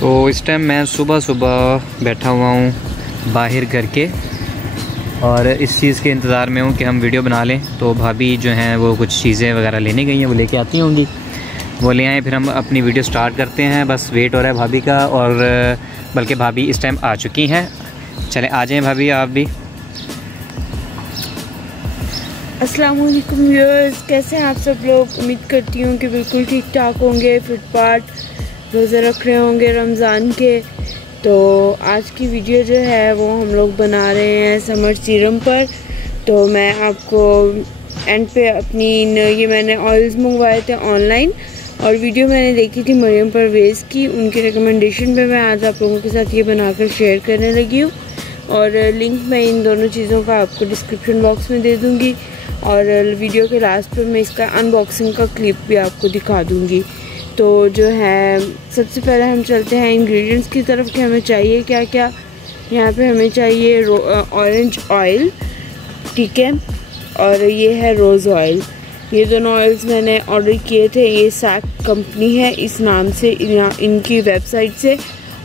तो इस टाइम मैं सुबह सुबह बैठा हुआ हूँ बाहर घर के, और इस चीज़ के इंतज़ार में हूँ कि हम वीडियो बना लें। तो भाभी जो हैं वो कुछ चीज़ें वगैरह लेने गई हैं, वो लेके आती होंगी, वो ले आएँ, फिर हम अपनी वीडियो स्टार्ट करते हैं। बस वेट हो रहा है भाभी का, और बल्कि भाभी इस टाइम आ चुकी हैं। चलें आ जाएँ भाभी आप भी। अस्सलाम वालेकुम व्यूअर्स, कैसे हैं आप सब लोग। उम्मीद करती हूँ कि बिल्कुल ठीक ठाक होंगे, फिटफाट रोज़े रख रहे होंगे रमज़ान के। तो आज की वीडियो जो है वो हम लोग बना रहे हैं समर सीरम पर। तो मैं आपको एंड पे अपनी ये मैंने ऑयल्स मंगवाए थे ऑनलाइन, और वीडियो मैंने देखी थी मरियम परवेज़ की, उनके रिकमेंडेशन पे मैं आज आप लोगों के साथ ये बनाकर शेयर करने लगी हूँ। और लिंक मैं इन दोनों चीज़ों का आपको डिस्क्रिप्शन बॉक्स में दे दूँगी, और वीडियो के लास्ट पर मैं इसका अनबॉक्सिंग का क्लिप भी आपको दिखा दूँगी। तो जो है सबसे पहले हम चलते हैं इंग्रेडिएंट्स की तरफ कि हमें चाहिए क्या क्या। यहाँ पे हमें चाहिए ऑरेंज ऑयल, ठीक है, और ये है रोज़ ऑयल। ये दोनों ऑयल्स मैंने ऑर्डर किए थे, ये सैक कंपनी है इस नाम से इनकी वेबसाइट से।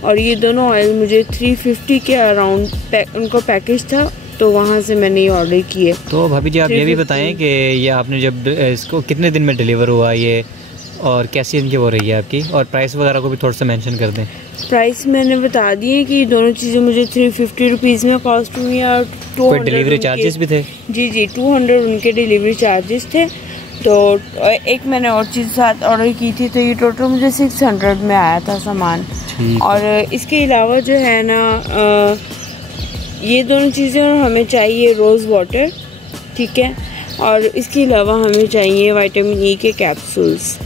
और ये दोनों ऑयल मुझे 350 के अराउंड उनका पैकेज था, तो वहाँ से मैंने ये ऑर्डर किए। तो भाभी जी आप ये भी बताएं कि ये आपने जब इसको कितने दिन में डिलीवर हुआ ये, और कैसी इनकी हो रही है आपकी, और प्राइस वगैरह को भी थोड़ा सा मेंशन कर दें। प्राइस मैंने बता दिए कि दोनों चीज़ें मुझे 350 रुपीज़ में कॉस्ट हुई, और 200 डिलीवरी चार्जेस भी थे। जी 200 उनके डिलीवरी चार्जेस थे। तो एक मैंने और चीज़ साथ ऑर्डर की थी, तो ये टोटल मुझे 600 में आया था सामान। और इसके अलावा जो है ना ये दोनों चीज़ें, और हमें चाहिए रोज़ वाटर, ठीक है, और इसके अलावा हमें चाहिए विटामिन ई के कैप्सूल्स,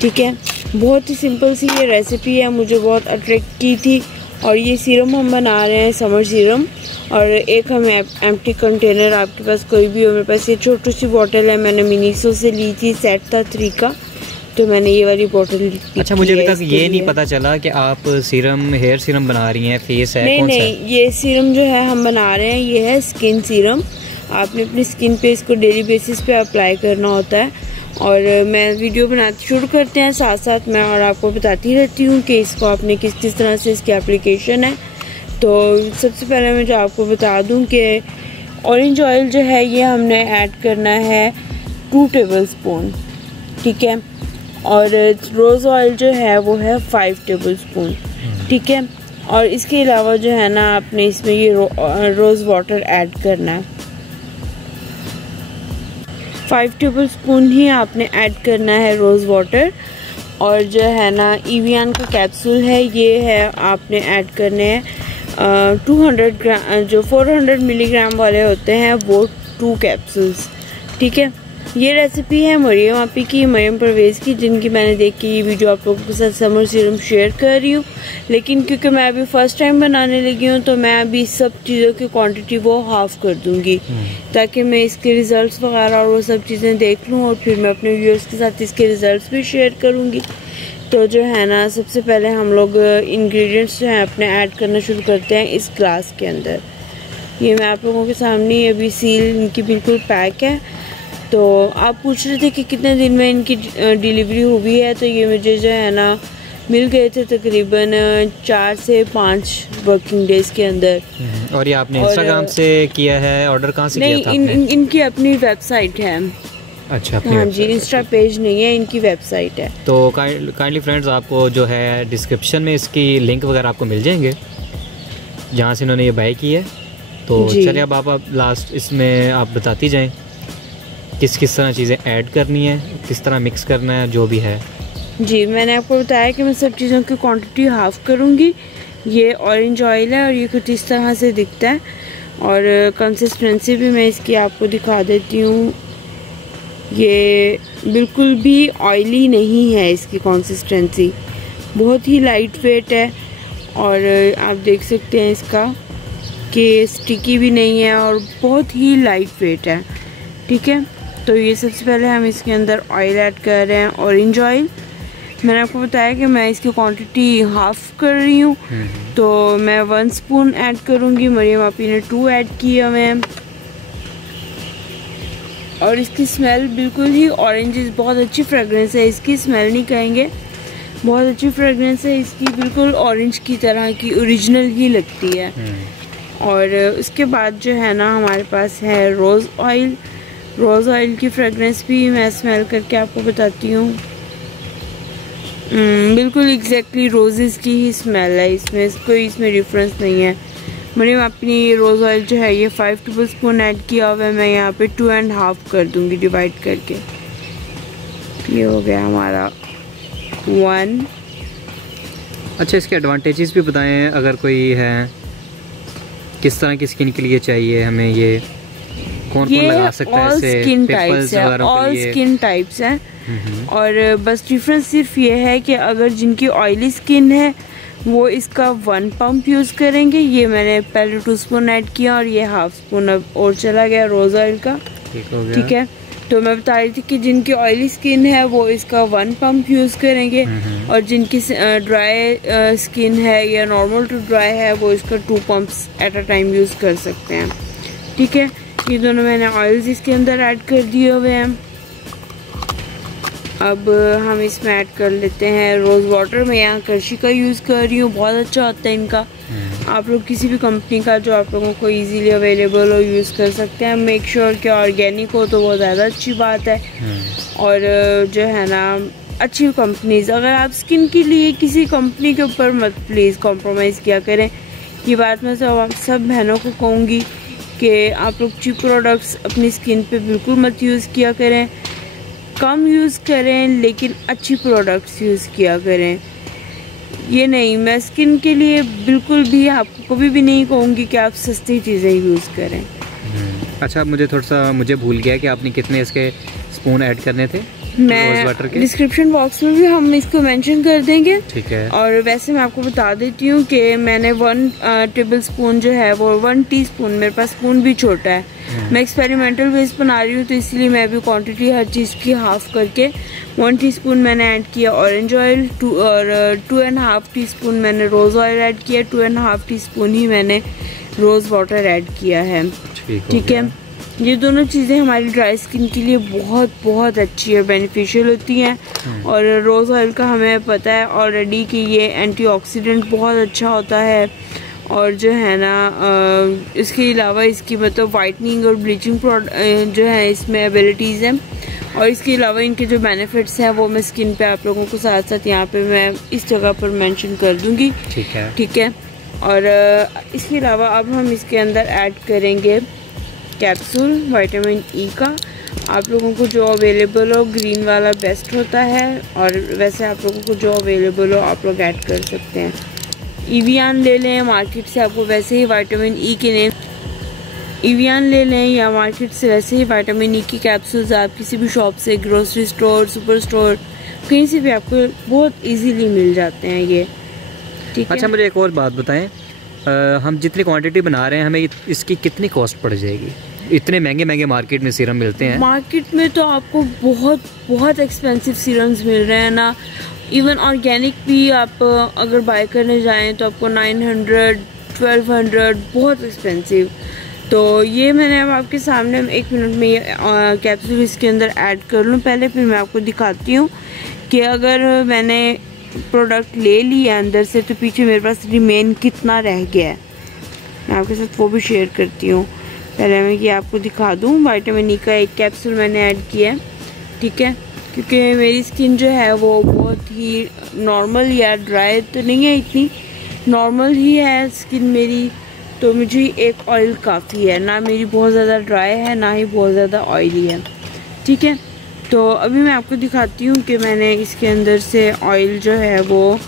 ठीक है। बहुत ही सिंपल सी ये रेसिपी है, मुझे बहुत अट्रैक्ट की थी। और ये सीरम हम बना रहे हैं समर सीरम, और एक हमें एम्प्टी कंटेनर, आपके पास कोई भी हो, मेरे पास ये छोटी सी बॉटल है, मैंने मिनीसो से ली थी, सेट था 3 का, तो मैंने ये वाली बॉटल ली। अच्छा, मुझे अभी तक ये नहीं पता चला कि आप सीरम हेयर सीरम बना रही हैं, फेस है कौन सा? नहीं, ये सीरम जो है हम बना रहे हैं ये है स्किन सीरम। आपने अपनी स्किन पे इसको डेली बेसिस पे अप्लाई करना होता है। और मैं वीडियो बनाती शुरू करते हैं साथ साथ मैं, और आपको बताती रहती हूँ कि इसको आपने किस किस तरह से इसकी एप्लीकेशन है। तो सबसे पहले मैं जो आपको बता दूँ कि ऑरेंज ऑयल जो है ये हमने ऐड करना है 2 टेबल स्पून, ठीक है, और रोज़ ऑयल जो है वो है 5 टेबल स्पून, ठीक है। और इसके अलावा जो है ना आपने इसमें ये रोज़ वाटर ऐड करना है, 5 टेबल स्पून ही आपने ऐड करना है रोज़ वाटर। और जो है ना इवियान का कैप्सूल है, ये है आपने ऐड करने हैं 200 ग्राम, जो 400 मिलीग्राम वाले होते हैं वो 2 कैप्सूल्स, ठीक है। ये रेसिपी है मरियम आपी की, मरियम परवेज़ की, जिनकी मैंने देख के ये वीडियो आप लोगों के साथ समर सीरम शेयर कर रही हूँ। लेकिन क्योंकि मैं अभी फर्स्ट टाइम बनाने लगी हूँ, तो मैं अभी सब चीज़ों की क्वांटिटी वो हाफ़ कर दूँगी, ताकि मैं इसके रिज़ल्ट्स वगैरह और वो सब चीज़ें देख लूँ, और फिर मैं अपने व्यूअर्स के साथ इसके रिज़ल्ट्स भी शेयर करूँगी। तो जो है ना सबसे पहले हम लोग इंग्रेडिएंट्स जो हैं अपने ऐड करना शुरू करते हैं इस ग्लास के अंदर। ये मैं आप लोगों के सामने अभी सील इनकी बिल्कुल पैक है। तो आप पूछ रहे थे कि कितने दिन में इनकी डिलीवरी हुई है, तो ये मुझे जो है ना मिल गए थे तकरीबन 4 से 5 वर्किंग डेज़ के अंदर। और ये आपने इंस्टाग्राम से किया है ऑर्डर? कहाँ से किया था आपने? इनकी अपनी वेबसाइट है। अच्छा, हाँ जी, इंस्टा पेज नहीं है, इनकी वेबसाइट है। तो काइंडली फ्रेंड्स आपको जो है डिस्क्रिप्शन में इसकी लिंक वगैरह आपको मिल जाएंगे जहाँ से इन्होंने ये बाय की है। तो चलिए अब आप लास्ट इसमें आप बताती जाएं किस तरह चीज़ें ऐड करनी है, किस तरह मिक्स करना है, जो भी है। जी, मैंने आपको बताया कि मैं सब चीज़ों की क्वांटिटी हाफ़ करूँगी। ये ऑरेंज ऑयल है और ये कुछ इस तरह से दिखता है, और कंसिस्टेंसी भी मैं इसकी आपको दिखा देती हूँ। ये बिल्कुल भी ऑयली नहीं है, इसकी कंसिस्टेंसी बहुत ही लाइट वेट है, और आप देख सकते हैं इसका कि स्टिकी भी नहीं है, और बहुत ही लाइट वेट है, ठीक है। तो ये सबसे पहले हम इसके अंदर ऑयल ऐड कर रहे हैं, ऑरेंज ऑयल। मैंने आपको बताया कि मैं इसकी क्वांटिटी हाफ़ कर रही हूँ, तो मैं 1 स्पून ऐड करूँगी, मरियम आपी ने 2 ऐड किया मैं। और इसकी स्मेल बिल्कुल ही ऑरेंज, बहुत अच्छी फ्रेगरेंस है इसकी, स्मेल नहीं कहेंगे, बहुत अच्छी फ्रेगरेंस है इसकी, बिल्कुल ऑरेंज की तरह की ओरिजिनल ही लगती है। और उसके बाद जो है ना हमारे पास है रोज़ ऑयल। रोज़ ऑयल की फ्रेगरेंस भी मैं स्मेल करके आपको बताती हूँ। बिल्कुल एग्जैक्टली रोज़ेस की ही स्मेल है इसमें, कोई इसमें डिफरेंस नहीं है। मैंने अपनी रोज़ ऑयल जो है ये 5 टेबलस्पून ऐड किया हुआ है, मैं यहाँ पे 2.5 कर दूँगी डिवाइड करके। ये हो गया हमारा 1। अच्छा, इसके एडवांटेजेस भी बताएं अगर कोई है, किस तरह की स्किन के लिए चाहिए हमें, ये कौन लगा सकता है इसे? स्किन टाइप्स है, ऑल स्किन टाइप्स है। और बस डिफरेंस सिर्फ ये है कि अगर जिनकी ऑयली स्किन है वो इसका 1 पंप यूज़ करेंगे। ये मैंने पहले 2 स्पून ऐड किया और ये 1/2 स्पून अब और चला गया रोज़ ऑयल का। ठीक है, तो मैं बता रही थी कि जिनकी ऑयली स्किन है वो इसका 1 पंप यूज़ करेंगे और जिनकी ड्राई स्किन है या नॉर्मल टू ड्राई है वो इसका 2 pumps at a time use कर सकते हैं। ठीक है, ये दोनों मैंने ऑयल्स इसके अंदर ऐड कर दिए हुए हैं। अब हम इसमें ऐड कर लेते हैं रोज़ वाटर। मैं यहाँ करशी का यूज़ कर रही हूँ, बहुत अच्छा होता है इनका। आप लोग किसी भी कंपनी का जो आप लोगों को इजीली अवेलेबल हो यूज़ कर सकते हैं। मेक श्योर कि ऑर्गेनिक हो तो बहुत ज़्यादा अच्छी बात है। और जो है ना अच्छी कंपनीज, अगर आप स्किन के लिए किसी कंपनी के ऊपर मत प्लीज़ कॉम्प्रोमाइज़ किया करें। ये बात मैं सब बहनों को कहूँगी कि आप लोग चीप प्रोडक्ट्स अपनी स्किन पे बिल्कुल मत यूज़ किया करें। कम यूज़ करें लेकिन अच्छी प्रोडक्ट्स यूज़ किया करें। ये नहीं, मैं स्किन के लिए बिल्कुल भी आपको कभी भी नहीं कहूँगी कि आप सस्ती चीज़ें यूज़ करें। अच्छा, मुझे भूल गया कि आपने कितने इसके स्पून ऐड करने थे? मैं डिस्क्रिप्शन बॉक्स में भी हम इसको मेंशन कर देंगे। ठीक है। और वैसे मैं आपको बता देती हूँ कि मैंने 1 टेबल स्पून जो है वो 1 टीस्पून, मेरे पास स्पून भी छोटा है, मैं एक्सपेरिमेंटल बेस बना रही हूँ तो इसलिए मैं भी क्वांटिटी हर चीज़ की हाफ करके 1 टीस्पून मैंने ऐड किया ऑरेंज ऑयल, 2.5 टीस्पून मैंने रोज़ ऑयल ऐड किया, 2.5 टीस्पून ही मैंने रोज़ वाटर ऐड किया है। ठीक है, ये दोनों चीज़ें हमारी ड्राई स्किन के लिए बहुत बहुत अच्छी और बेनिफिशियल होती हैं। और रोज़ ऑयल का हमें पता है ऑलरेडी कि ये एंटीऑक्सीडेंट बहुत अच्छा होता है। और जो है ना इसके अलावा इसकी मतलब वाइटनिंग और ब्लीचिंग जो है इसमें एबिलिटीज़ हैं। और इसके अलावा इनके जो बेनिफिट्स हैं वो मैं स्किन पे आप लोगों को साथ साथ यहाँ पे मैं इस जगह पर मेंशन कर दूँगी। ठीक है। और इसके अलावा अब हम इसके अंदर ऐड करेंगे कैप्सूल विटामिन ई का। आप लोगों को जो अवेलेबल हो, ग्रीन वाला बेस्ट होता है और वैसे आप लोगों को जो अवेलेबल हो आप लोग ऐड कर सकते हैं। इवियान ले लें मार्केट से, आपको वैसे ही विटामिन ई के नेम इवियान ले लें या मार्केट से वैसे ही विटामिन ई की कैप्सूल्स आप किसी भी शॉप से, ग्रोसरी स्टोर, सुपर स्टोर, कहीं से भी आपको बहुत इजीली मिल जाते हैं ये। ठीक है। अच्छा, मुझे एक और बात बताएं, हम जितनी क्वांटिटी बना रहे हैं हमें इसकी कितनी कॉस्ट पड़ जाएगी? इतने महंगे महंगे मार्केट में सीरम मिलते हैं। मार्केट में तो आपको बहुत बहुत एक्सपेंसिव सीरम्स मिल रहे हैं ना। इवन ऑर्गेनिक भी आप अगर बाय करने जाएं तो आपको 900, 1200, बहुत एक्सपेंसिव। तो ये मैंने अब आपके सामने 1 मिनट में ये कैप्सूल इसके अंदर ऐड कर लूँ पहले, फिर मैं आपको दिखाती हूँ कि अगर मैंने प्रोडक्ट ले लिया अंदर से तो पीछे मेरे पास रिमेन कितना रह गया है, मैं आपके साथ वो भी शेयर करती हूँ। पहले मैं ये आपको दिखा दूँ। विटामिन ई का 1 कैप्सूल मैंने ऐड किया है। ठीक है, क्योंकि मेरी स्किन जो है वो बहुत ही नॉर्मल या ड्राई तो नहीं है, इतनी नॉर्मल ही है स्किन मेरी, तो मुझे 1 ऑयल काफ़ी है। ना मेरी बहुत ज़्यादा ड्राई है ना ही बहुत ज़्यादा ऑयली है। ठीक है, तो अभी मैं आपको दिखाती हूँ कि मैंने इसके अंदर से ऑयल जो है वो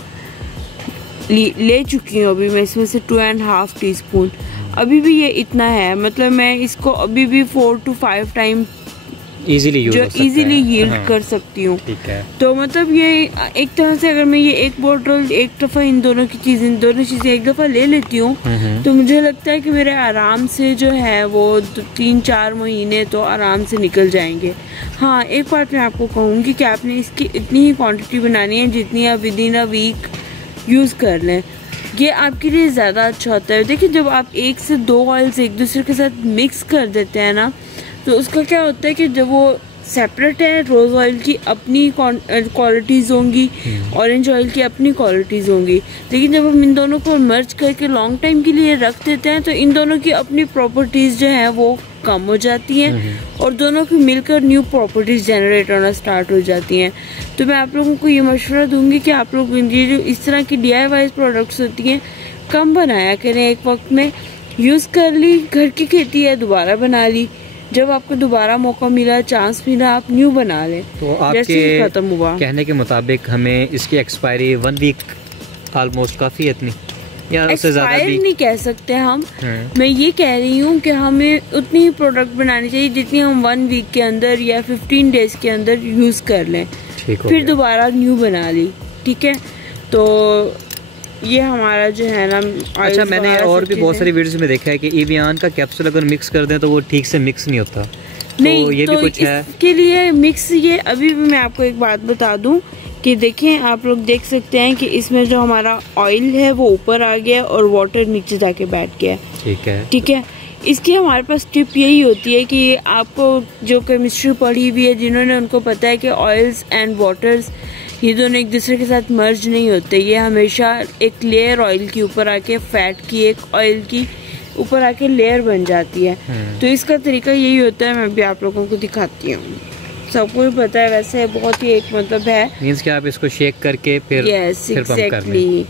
ले चुकी हूँ। अभी मैं इसमें से 2.5 टीस्पून, अभी भी ये इतना है, मतलब मैं इसको अभी भी 4 to 5 टाइम इजीली यील्ड कर सकती हूँ। तो मतलब ये एक तरह से अगर मैं ये 1 बोतल एक दफ़ा इन दोनों चीज़ें एक दफ़ा ले लेती हूँ तो मुझे लगता है कि मेरे आराम से जो है वो 3-4 महीने तो आराम से निकल जाएंगे। हाँ, एक बात मैं आपको कहूँगी कि आपने इसकी इतनी ही क्वांटिटी बनानी है जितनी आप within a week use कर लें, ये आपके लिए ज़्यादा अच्छा होता है। देखिए, जब आप 1 से 2 ऑयल्स एक दूसरे के साथ मिक्स कर देते हैं ना तो उसका क्या होता है कि जब वो सेपरेट है, रोज़ ऑयल की अपनी क्वालिटीज़ होंगी, ऑरेंज ऑयल की अपनी क्वालिटीज़ होंगी। लेकिन जब हम इन दोनों को मर्ज करके लॉन्ग टाइम के लिए रख देते हैं तो इन दोनों की अपनी प्रॉपर्टीज़ जो है वो कम हो जाती हैं और दोनों की मिलकर न्यू प्रॉपर्टीज़ जनरेट होना स्टार्ट हो जाती हैं। तो मैं आप लोगों को ये मशवरा दूंगी कि आप लोग ये जो इस तरह की DIY प्रोडक्ट्स होती हैं कम बनाया करें। एक वक्त में यूज़ कर ली, घर की खेती है, दोबारा बना ली, जब आपको दोबारा मौका मिला, चांस मिला, आप न्यू बना लें। तो आपके खत्म हुआ कहने के मुताबिक हमें इसकी एक्सपायरी 1 वीक ऑलमोस्ट काफ़ी है, इतनी या उससे ज़्यादा भी नहीं कह सकते हम। मैं ये कह रही हूँ कि हमें उतनी ही प्रोडक्ट बनानी चाहिए जितनी हम 1 वीक के अंदर या 15 डेज के अंदर यूज़ कर लें, फिर दोबारा न्यू बना ली। ठीक है, तो ये हमारा जो है ना। अच्छा, मैंने और भी बहुत सारी वीडियोस में देखा है कि एवियन का कैप्सूल अगर मिक्स कर दें तो वो ठीक से मिक्स नहीं होता। नहीं, तो ये तो भी कुछ है इसके लिए मिक्स। ये अभी भी मैं आपको एक बात बता दूं कि देखें, आप लोग देख सकते हैं कि इसमें जो हमारा ऑयल है वो ऊपर आ गया और वाटर नीचे जाके बैठ गया। ठीक है, इसकी हमारे पास टिप यही होती है कि आपको जो केमिस्ट्री पढ़ी हुई है, जिन्होंने, उनको पता है कि ऑयल्स एंड वाटर्स ये दोनों एक दूसरे के साथ मर्ज नहीं होते। ये हमेशा एक लेयर ऑयल के ऊपर आके, फैट की एक ऑयल की ऊपर आके लेयर बन जाती है। तो इसका तरीका यही होता है। मैं भी आप लोगों को दिखाती हूँ, सबको भी पता है वैसे, बहुत ही एक मतलब है। मींस कि आप इसको शेक करके फिर एग्जैक्टली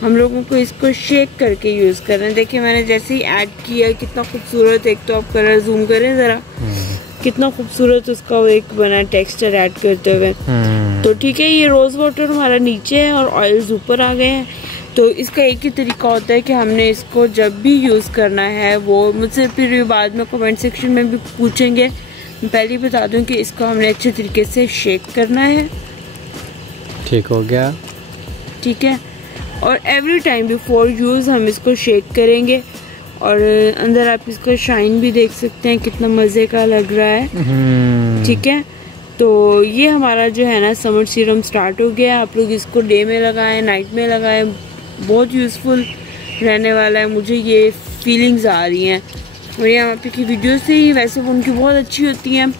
हम लोगों को इसको शेक करके यूज करना है। देखिए, मैंने जैसे ही ऐड किया, कितना खूबसूरत, एक तो आप कलर जूम करें जरा, कितना खूबसूरत उसका एक बना टेक्सचर ऐड करते हुए। तो ठीक है, ये रोज वाटर हमारा नीचे है और ऑयल्स ऊपर आ गए हैं। तो इसका एक ही तरीका होता है कि हमने इसको जब भी यूज़ करना है, वो मुझसे फिर बाद में कमेंट सेक्शन में भी पूछेंगे, मैं पहले ही बता दूं कि इसको हमने अच्छे तरीके से शेक करना है। ठीक हो गया। ठीक है, और एवरी टाइम बिफोर यूज़ हम इसको शेक करेंगे। और अंदर आप इसको शाइन भी देख सकते हैं, कितना मज़े का लग रहा है। ठीक है, तो ये हमारा जो है ना समर सीरम स्टार्ट हो गया। आप लोग इसको डे में लगाएं, नाइट में लगाएं, बहुत यूज़फुल रहने वाला है। मुझे ये फीलिंग्स आ रही हैं और यहाँ पे की वीडियो से ही, वैसे वो उनकी बहुत अच्छी होती हैं,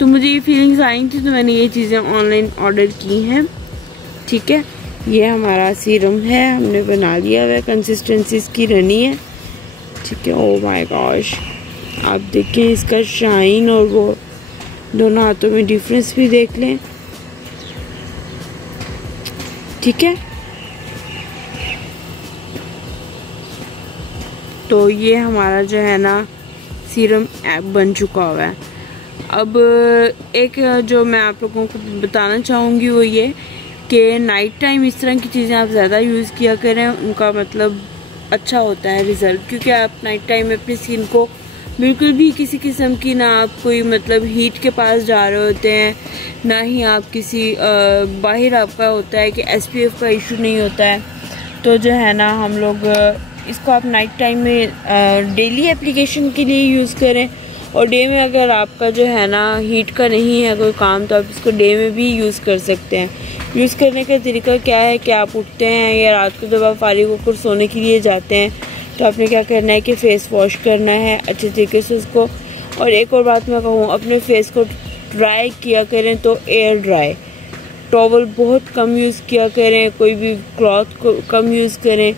तो मुझे ये फीलिंग्स आई थी, तो मैंने ये चीज़ें ऑनलाइन ऑर्डर की हैं। ठीक है, ये हमारा सीरम है, हमने बना लिया हुआ है, कंसिस्टेंसी इसकी रनी है। ठीक है, ओह माय गॉश, आप देखें इसका शाइन और वो दोनों हाथों में डिफरेंस भी देख लें। ठीक है, तो ये हमारा जो है ना सीरम ऐप बन चुका हुआ है। अब एक जो मैं आप लोगों को बताना चाहूँगी वो ये कि नाइट टाइम इस तरह की चीज़ें आप ज़्यादा यूज़ किया करें, उनका मतलब अच्छा होता है रिज़ल्ट। क्योंकि आप नाइट टाइम में अपनी स्किन को बिल्कुल भी किसी किस्म की, ना आप कोई मतलब हीट के पास जा रहे होते हैं, ना ही आप किसी बाहर आपका होता है कि SPF का इशू नहीं होता है। तो जो है ना हम लोग इसको आप नाइट टाइम में डेली एप्लीकेशन के लिए यूज़ करें। और डे में अगर आपका जो है ना हीट का नहीं है कोई काम, तो आप इसको डे में भी यूज़ कर सकते हैं। यूज़ करने का तरीका क्या है कि आप उठते हैं या रात को जब आप फारिग होकर सोने के लिए जाते हैं, तो आपने क्या करना है कि फेस वॉश करना है अच्छे तरीके से उसको। और एक और बात मैं कहूँ, अपने फेस को ड्राई किया करें तो एयर ड्राई, टॉवल बहुत कम यूज़ किया करें, कोई भी क्लॉथ को कम यूज़ करें।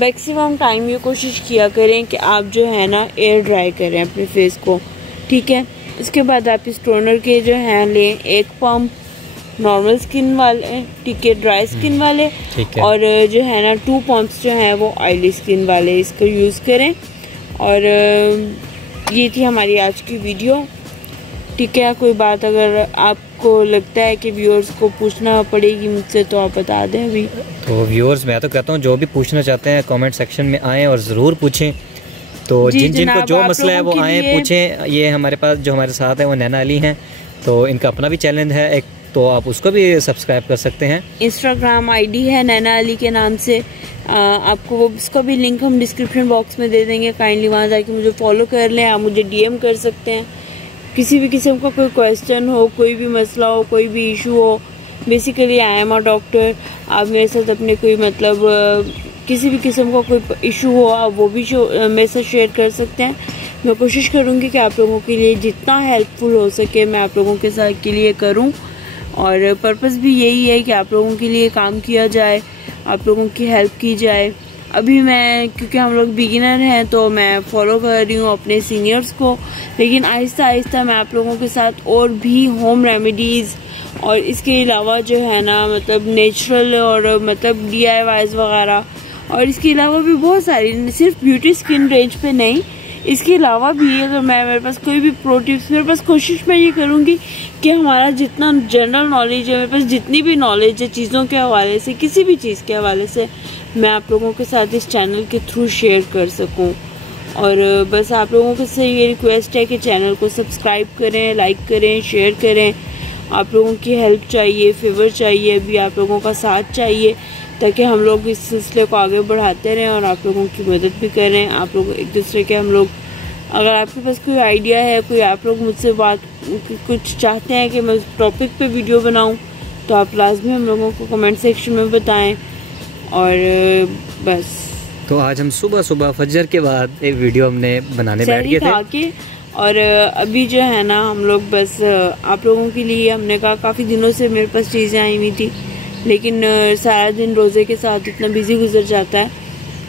मैक्सिमम टाइम ये कोशिश किया करें कि आप जो है ना एयर ड्राई करें अपने फेस को। ठीक है, इसके बाद आप इस टोनर के जो हैं लें, एक पंप नॉर्मल स्किन वाले, ठीक है, ड्राई स्किन वाले, और जो है ना 2 पंप्स जो हैं वो ऑयली स्किन वाले, इसको यूज़ करें। और ये थी हमारी आज की वीडियो। ठीक है, कोई बात अगर आपको लगता है कि व्यूअर्स को पूछना पड़ेगी मुझसे तो आप बता दें अभी। तो व्यूअर्स, मैं तो कहता हूँ जो भी पूछना चाहते हैं कमेंट सेक्शन में आएँ और ज़रूर पूछें। तो जिन को जो मसला है वो आएँ पूछें। ये हमारे पास जो हमारे साथ है वो नैना अली हैं, तो इनका अपना भी चैनल है एक, तो आप उसको भी सब्सक्राइब कर सकते हैं। इंस्टाग्राम ID है नैना अली के नाम से। आपको वो उसका भी लिंक हम डिस्क्रिप्शन बॉक्स में दे देंगे, काइंडली वहाँ जाके मुझे फॉलो कर लें। आप मुझे DM कर सकते हैं, किसी भी किस्म का कोई क्वेश्चन हो, कोई भी मसला हो, कोई भी इशू हो। Basically I am a doctor. आप मेरे साथ अपने कोई मतलब किसी भी किस्म का कोई इशू हो, आप वो भी मेरे साथ शेयर कर सकते हैं। मैं कोशिश करूँगी कि आप लोगों के लिए जितना हेल्पफुल हो सके मैं आप लोगों के साथ के लिए करूँ, और पर्पस भी यही है कि आप लोगों के लिए काम किया जाए, आप लोगों की हेल्प की जाए। अभी मैं, क्योंकि हम लोग बिगिनर हैं, तो मैं फॉलो कर रही हूँ अपने सीनियर्स को, लेकिन आहिस्ता आहिस्ता मैं आप लोगों के साथ और भी होम रेमेडीज़ और इसके अलावा जो है ना मतलब नेचुरल और मतलब DIYs वगैरह, और इसके अलावा भी बहुत सारी, सिर्फ ब्यूटी स्किन रेंज पे नहीं, इसके अलावा भी अगर मेरे पास कोई भी प्रो टिप्स, मेरे पास कोशिश मैं ये करूँगी कि हमारा जितना जनरल नॉलेज है, मेरे पास जितनी भी नॉलेज है चीज़ों के हवाले से, किसी भी चीज़ के हवाले से, मैं आप लोगों के साथ इस चैनल के थ्रू शेयर कर सकूं। और बस आप लोगों से ये रिक्वेस्ट है कि चैनल को सब्सक्राइब करें, लाइक करें, शेयर करें। आप लोगों की हेल्प चाहिए, फेवर चाहिए, अभी आप लोगों का साथ चाहिए, ताकि हम लोग इस सिलसिले को आगे बढ़ाते रहें और आप लोगों की मदद भी करें। आप लोग एक दूसरे के, हम लोग, अगर आपके पास कोई आइडिया है, कोई आप लोग मुझसे बात कुछ चाहते हैं कि मैं उस टॉपिक पे वीडियो बनाऊं, तो आप लाजमी हम लोगों को कमेंट सेक्शन में बताएं। और बस, तो आज हम सुबह सुबह फजर के बाद एक वीडियो हमने बनाने बैठ गए थे, और अभी जो है ना हम लोग बस आप लोगों के लिए, हमने कहा काफ़ी दिनों से मेरे पास चीज़ें आई हुई थी, लेकिन सारा दिन रोज़े के साथ इतना बिजी गुजर जाता है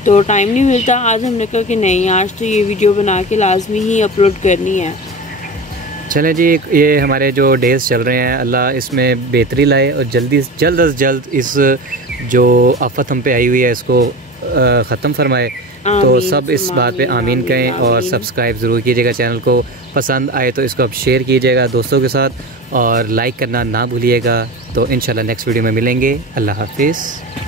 तो टाइम नहीं मिलता। आज हमने कहा कि नहीं, आज तो ये वीडियो बना के लाजमी ही अपलोड करनी है। चलें जी, ये हमारे जो डेज़ चल रहे हैं, अल्लाह इसमें बेहतरी लाए और जल्द अज जल्द इस जो आफत हम पे आई हुई है इसको ख़त्म फरमाए। तो सब इस बात पे आमीन कहें और सब्सक्राइब ज़रूर कीजिएगा चैनल को। पसंद आए तो इसको आप शेयर कीजिएगा दोस्तों के साथ और लाइक करना ना भूलिएगा। तो इंशाल्लाह नेक्स्ट वीडियो में मिलेंगे। अल्लाह हाफिज़।